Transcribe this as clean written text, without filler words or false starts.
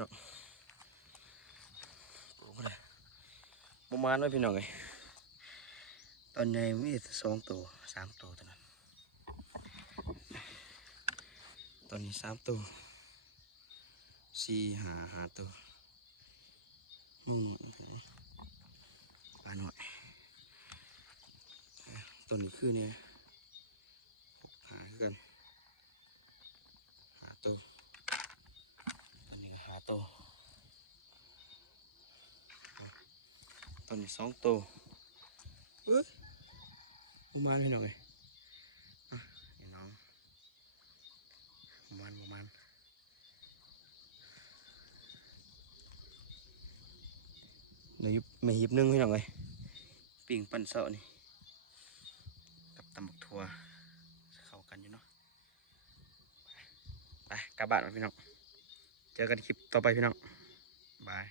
น้องโอ้โหเลยประมาณไว้พี่น้องเลยตอนนี้มี2 ตัว3 ตัวเท่านั้นตอนนี้3 ตัว4 5 ตัวมึงปลาหน่อยตัวนี้คือเนี่ยหากันตัวตัวนี้ก็ตัวตัวนี้2 ตัวประมาณพี่น้องเลยพี่น้องประมาณเดี๋ยวไม่หิบนึงพี่น้องเลยปิ่งปั่นเสานี่กับตำบักทั่วเข้ากันอยู่เนาะไปกลับบ้านพี่น้องเจอกันคลิปต่อไปพี่น้องบาย